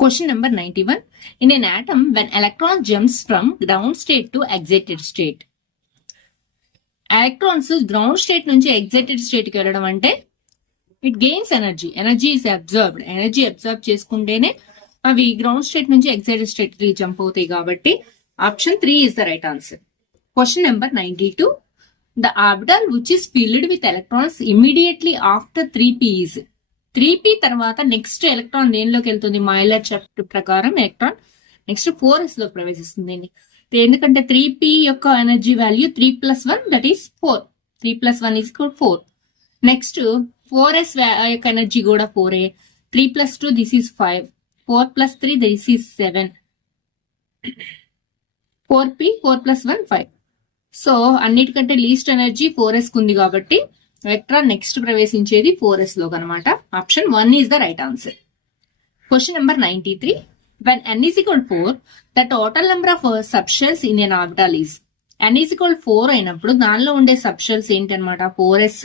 Question number 91. In an atom, when electron jumps from ground state to excited state. Electrons ground state నుంచి excited state కి వెళ్ళడం అంటే it gains energy. Energy is absorbed. Energy absorb చేసుకుంటేనే అవి ground state నుంచి excited state కి jump అవుతాయి కాబట్టి option 3 is the right answer. Question number 92. The orbital which is filled with electrons immediately after 3p is 3p తర్వాత next electron దేనిలోకి వెళ్తుంది? Moeller chapter ప్రకారం ఎలక్ట్రాన్ నెక్స్ట్ 4s లో ప్రవేశిస్తుంది. ఎందుకంటే 3p యొక్క energy value 3+1 that is 4. 3+1 is 4. Next 4s యొక్క energy కూడా 4a. 3+2 this is 5. 4+3 this is 7. 4p 4+1 5. So అన్నిటికంటే లీస్ట్ ఎనర్జీ 4s కు ఉంది కాబట్టి ఎలక్ట్రాన్ నెక్స్ట్ ప్రవేశించేది 4s లో కనమాట. Option 1 is the right answer. Question number 93. When n is equal to 4, the total number of subshells in an orbital is. n is equal to 4 అయినప్పుడు దానిలో ఉండే subshells ఏంటనమాట? 4s,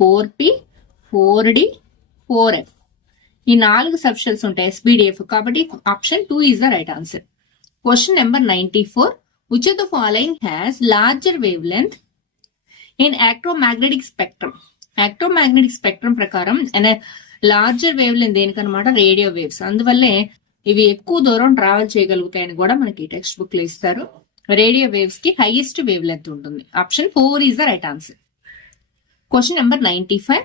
4p, 4d, 4f. ఈ 4 subshells ఉంటాయి SBDF కాబట్టి option 2 is the right answer. Question number 94. Which of the following has larger wavelength in electromagnetic spectrum? Electromagnetic spectrum ప్రకారం larger wavelength దేనికనమాట? Radio waves. అందువల్లే ఇవి ఎక్కువ దూరం travel చేయగలుగుతాయని కూడా మనకి టెక్స్ట్ బుక్ లో ఇస్తారు. రేడియో వేవ్స్ కి హైయెస్ట్ వేవ్ లెంత్ ఉంటుంది. Option 4 is the right answer. Question number 95.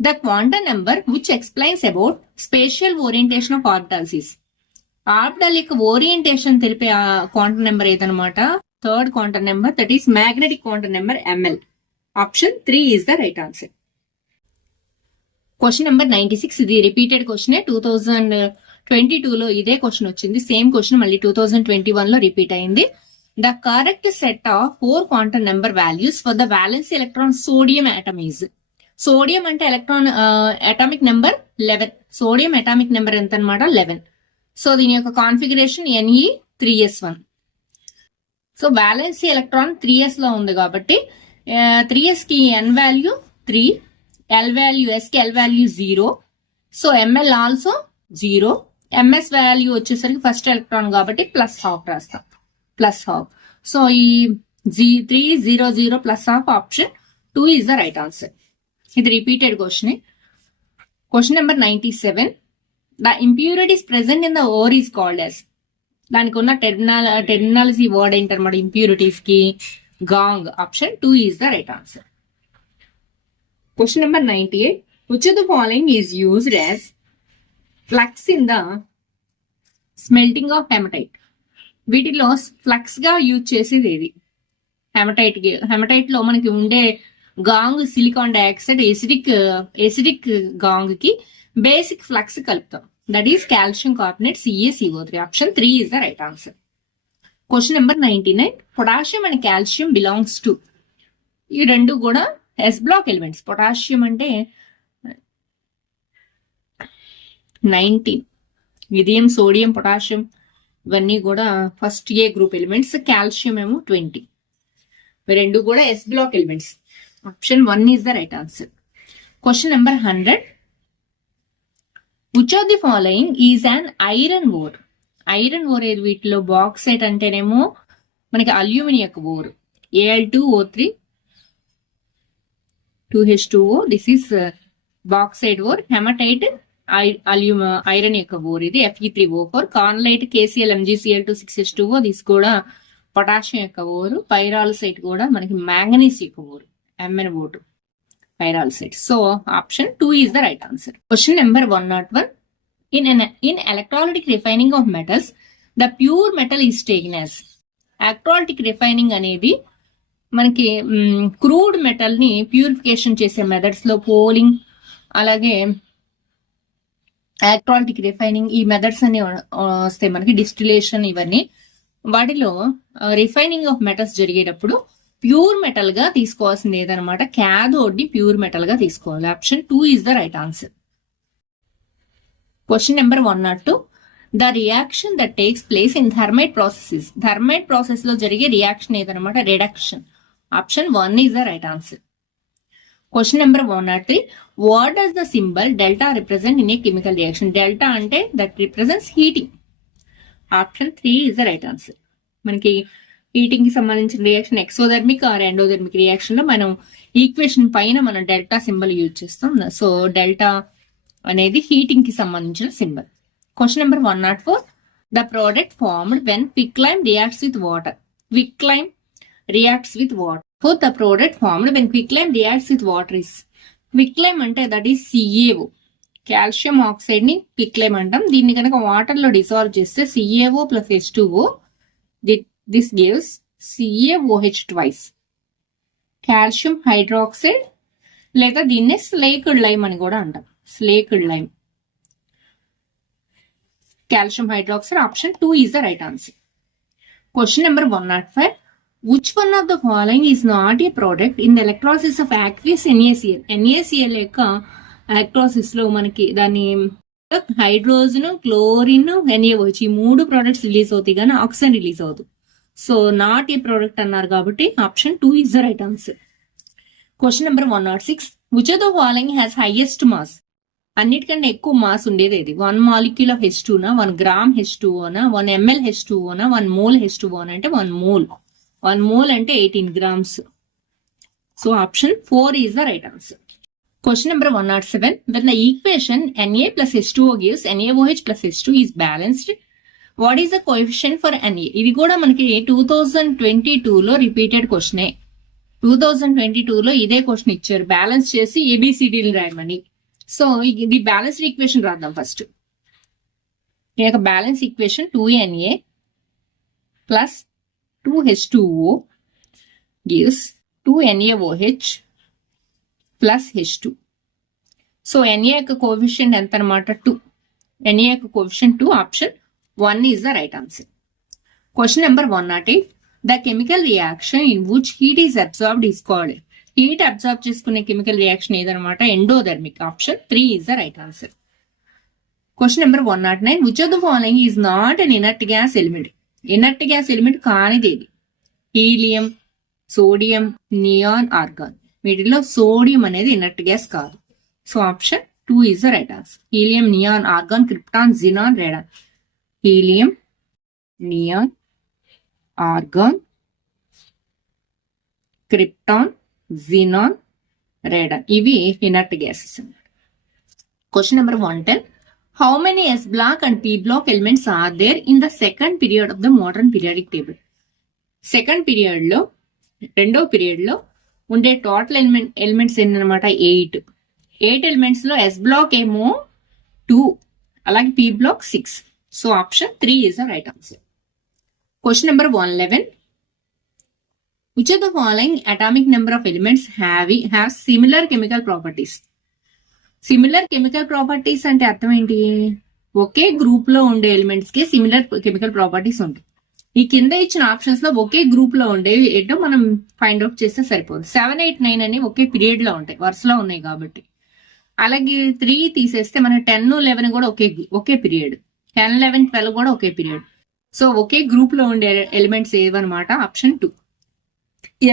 The quantum number which explains about spatial orientation of orbitals is. Orbital యొక్క ఓరియంటేషన్ తెలిపే క్వాంటం నెంబర్ ఏదనమాట? Third quantum number that is magnetic quantum number ML. Option 3 is the right answer. Question number 96. ఇది repeated question. 2022 లో ఇదే question వచ్చింది. Same question మళ్ళీ 2021 లో repeat అయింది. The correct set of 4 quantum number values for the valence electron sodium atom is. Sodium అంటే electron atomic number 11. Sodium atomic number ఎంత అనమాట? 11. సో దీని యొక్క configuration Ne3s1. So valency electron 3s లో ఉంది కాబట్టి 3s కి n value 3, L value s కి L value 0. So ML also 0. MS value వచ్చేసరికి ఫస్ట్ ఎలక్ట్రాన్ కాబట్టి +12 రాస్తాం. +12. సో ఈ 3 0 0 +12 option 2 is the right answer. ఇది repeated question. Question number 97. The impurities present in the ore is called as. దానికి ఉన్న terminology word ఏంటన్నమాట? Impurities కి Gong. Option 2 is the right answer. Question number 98. Which of the following is used as flux in the smelting of hematite? వీటిలో flux గా use చేసేది ఏది? Hematite లో మనకి ఉండే gangue silicon dioxide acidic gangue కి basic flux కలుపుతాం. That is calcium carbonate CaCO3. Option 3 is the right answer. Question number 99. Potassium and calcium belongs to. ఈ రెండు కూడా S బ్లాక్ ఎలిమెంట్స్. పొటాషియం అంటే 19, ఇదియం సోడియం పొటాషియం ఇవన్నీ కూడా first A group elements. Calcium ఏమో 20. రెండు కూడా S block elements. Option 1 is the right answer. Question number 100. Which of the following is an iron ore? Iron ore ఏది? వీటిలో bauxite అంటేనేమో మనకి aluminium ore. Al2O3 2H2O. This is bauxite ore. Haematite iron యొక్క ore ఇది Fe3O4. Carnallite KCl MgCl2 6H2O. This కూడా potassium యొక్క ore. పైరాలసైట్ కూడా మనకి మ్యాంగనీస్ యొక్క ఓరు MnO2 pyrrolite. So option 2 is the right answer. Question number 101. In electrolytic refining of metals, the pure metal is taken as. Electrolytic refining అనేది మనకి crude metal ని purification చేసే methods లో పోలింగ్ అలాగే ఎలక్ట్రాలిటిక్ రిఫైనింగ్ ఈ మెథడ్స్ అన్ని వస్తాయి మనకి. డిస్టిలేషన్ ఇవన్నీ వాటిలో రిఫైనింగ్ ఆఫ్ మెటల్స్ జరిగేటప్పుడు ప్యూర్ మెటల్ గా తీసుకోవాల్సింది ఏదనమాట? క్యాథోడ్ ని ప్యూర్ మెటల్ గా తీసుకోవాలి. Option 2 is the right answer. Question number 102. The reaction that takes place in thermite processes. Thermite process లో జరిగే రియాక్షన్ ఏదనమాట? Reduction. Option 1 is the right answer. Question number 103. What does the symbol delta represent in a chemical reaction? Delta ante that represents heating. Option 3 is the right answer. మనకి heating కి సంబంధించిన reaction exothermic or endothermic reaction లో మనం equation పైన మనం delta symbol use చేస్తాం. So delta అనేది heating కి సంబంధించిన symbol. Question number 104. The product formed when quicklime reacts with water. Quicklime reacts with water. So the product formed when quicklime reacts with water is, quicklime అంటే that is CaO. Calcium oxide ని క్విక్లైమ్ అంటాం. దీన్ని కనుక water లో dissolve చేస్తే CaO plus H2O, this gives CaOH twice. Calcium hydroxide లేదా దీన్నే slaked lime అని కూడా అంటాం. Slaked lime. Calcium hydroxide, option 2 is the right answer. Question number 105. Which one of the following is not a product in the electrolysis of aqueous NaCl? NaCl యొక్క ఎలక్ట్రాసిస్ లో మనకి దాని hydrogen, chlorine, NaOH ఈ 3 products release అవుతాయి కానీ oxygen release అవుతుంది. So not a product అన్నారు కాబట్టి option 2 is the right answer. Question number 106. Which of the following has highest mass? అన్నిటికంటే ఎక్కువ మాస్ ఉండేది ఇది. 1 మాలిక్యూల్ ఆఫ్ H2 నా, 1 గ్రామ్ H2O నా, 1 ml H2O నా, 1 మోల్ H2O అంటే 1 మోల్. 1 మోల్ అంటే 18 grams. So option 4 is the right answer. Question number 107. When the equation Na plus H2O gives NaOH plus H2 is balanced, what is the coefficient for Na? ఇది కూడా మనకి 2022 లో repeated క్వశ్చనే. 2022 లో ఇదే question ఇచ్చారు. Balance చేసి ABCDలు రాయమని. సో ఇది బ్యాలెన్స్డ్ ఈక్వేషన్ రాద్దాం ఫస్ట్. ఈ యొక్క balance equation 2Na plus 2H2O gives 2NaOH plus H2. So Na యొక్క కోఎఫిషియంట్ ఎంత అనమాట? 2. Na యొక్క coefficient 2. Option 1 is the right answer. Question number 108. The chemical reaction in which heat is absorbed is called. Heat absorb చేసుకునే chemical reaction ఏదనమాట? Endothermic. Option 3 is the right answer. Question number 109. Which of the following is not an inert gas element? Inert gas element కానిది ఏది? Helium, sodium, neon, organ. వీటిలో sodium అనేది inert gas కాదు. So option 2 is the right answer. Helium, neon, organ, krypton, xenon, radon. Helium, neon, organ, krypton, xenon, radon. ఇవి inert gases. Question number 110. How many S block and P block elements are there in the second period of the modern periodic table? Second period లో, రెండో period లో ఉండే total elements ఏంటనమాట? 8. 8 elements లో S block ఏమో 2, అలాగే P block 6. So option 3 is the right answer. Question number 111. Which of the following atomic number of elements have similar chemical properties? Similar chemical properties అంటే అర్థం ఏంటి? ఒకే group లో ఉండే elements కి సిమిలర్ కెమికల్ ప్రాపర్టీస్ ఉంటాయి. ఈ కింద ఇచ్చిన ఆప్షన్స్ లో ఒకే గ్రూప్ లో ఉండేవి ఏంటో మనం ఫైండ్ అవుట్ చేస్తే సరిపోదు. 7, 8, 9 అనేవి ఒకే పీరియడ్ లో ఉంటాయి, వరుసలో ఉన్నాయి కాబట్టి. అలాగే 3 తీసేస్తే మన 10, 11 కూడా ఒకే పీరియడ్. 10, 11, 12 కూడా ఒకే పీరియడ్. సో ఒకే గ్రూప్ లో ఉండే ఎలిమెంట్స్ ఏవన్నమాట? ఆప్షన్ 2.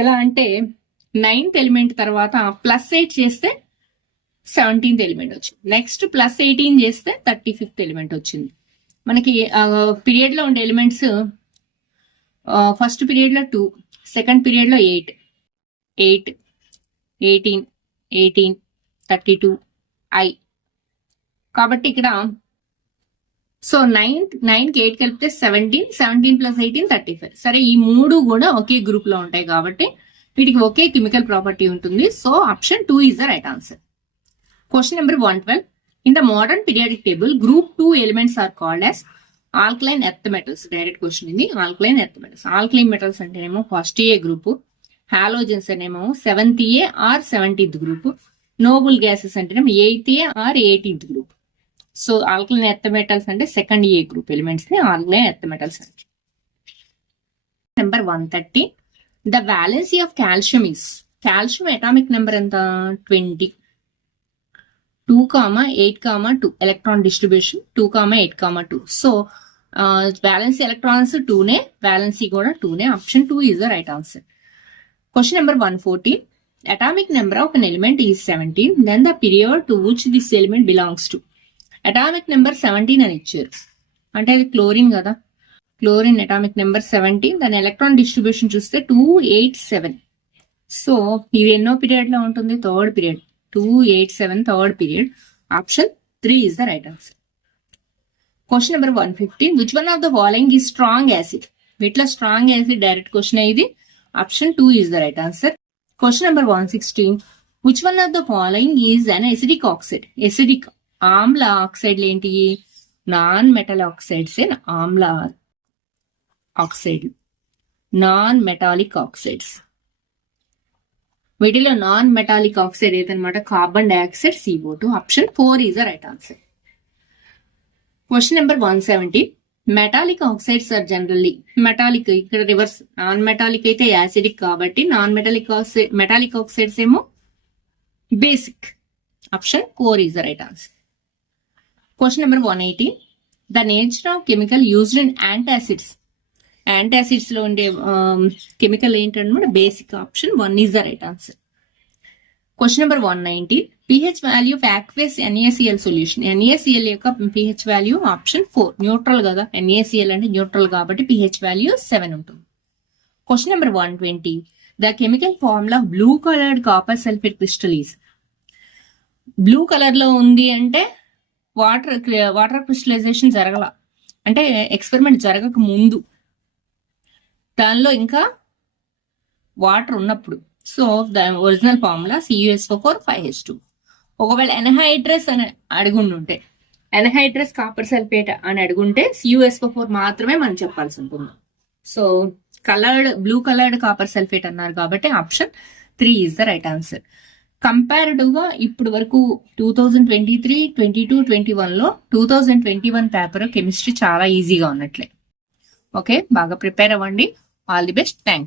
ఎలా అంటే 9th ఎలిమెంట్ తర్వాత +8 చేస్తే 17th ఎలిమెంట్ వచ్చింది. నెక్స్ట్ +18 చేస్తే 35th ఎలిమెంట్ వచ్చింది. మనకి పీరియడ్ లో ఉండే ఎలిమెంట్స్ ఫస్ట్ పీరియడ్ లో 2, సెకండ్ పీరియడ్ లో 8, 18, 18, 32, I. కాబట్టి ఇక్కడ సో 9 కి 8 కలిపితే 17, 17 + 18 35. సరే, ఈ 3 కూడా ఒకే గ్రూప్ లో ఉంటాయి కాబట్టి వీటికి ఒకే కెమికల్ ప్రాపర్టీ ఉంటుంది. So option 2 is the right answer. Question number 112. In the modern periodic table, group 2 elements are called as alkaline earth metals. Direct question in the alkaline earth metals. Alkaline metals antenemo first A group, halogens anemo 7th A or 17th group, noble gases antenemo 8th A or 18th group. So alkaline earth metals ante second A group elements ne alkaline earth metals. Number 130. The valency of calcium is, calcium atomic number anta 20. 2, 8, 2 electron distribution 2, 8, 2. So valency electrons 2 ne, valency kuda 2 ne. Option 2 is the right answer. Question number 114. Atomic number of an element is 17, then the period to which this element belongs to. Atomic number 17 అని ఇచ్చారు, అంటే అది chlorine కదా. Chlorine atomic number 17, దాని electron distribution చూస్తే 287. So ఇది ఎన్నో period లో ఉంటుంది? Third period. 287 third period. Option 3 is the right answer. Question number 115. Which one of the following is strong acid? వీటిలో స్ట్రాంగ్ యాసిడ్ డైరెక్ట్ క్వశ్చన్ ఇది. Option 2 is the right answer. Question number 116. Which one of the following is an acidic oxide? Acidic ఆమ్ల ఆక్సైడ్లు ఏంటి? Non metal oxides ఆమ్ల oxide, non metallic oxides. వీటిలో non metallic oxide ఏదన్నమాట? Carbon dioxide, CO2. Option 4 is the right answer. Question number 170. Metallic oxides are generally, metallic ఇక్కడ reverse, non metallic అయితే acidic కాబట్టి non metallic oxides ఏమో basic. Option 4 is the right answer. Question number 180. The nature of chemical used in antacids. Antacids లో ఉండే chemical ఏంటన్నమాట? Basic. Option 1 is the right answer. Question number 190. pH value of aqueous NaCl solution. NaCl యొక్క pH value option 4. Neutral కదా, NaCl అంటే neutral కాబట్టి pH value 7 ఉంటుంది. Question number 120. The chemical formula blue coloured copper sulphate crystal is. Blue colour లో ఉంది అంటే water crystallisation జరగల, అంటే ఎక్స్పెరిమెంట్ జరగక ముందు, దానిలో ఇంకా వాటర్ ఉన్నప్పుడు. So the original formula CuSO4 5H2. ఒకవేళ ఎన్హైడ్రస్ అని అడుగుంటే, ఎన్హైడ్రస్ కాపర్ సల్ఫేట్ అని అడుగుంటే CuSO4 మాత్రమే మనం చెప్పాల్సి ఉంటుంది. So blue coloured copper sulphate అన్నారు కాబట్టి option 3 is the right answer. Comparative గా ఇప్పుడు వరకు 2023, 22, 21 లో 2021 పేపర్ కెమిస్ట్రీ చాలా ఈజీగా ఉన్నట్లే. ఓకే, బాగా ప్రిపేర్ అవ్వండి. All the best. Thank you.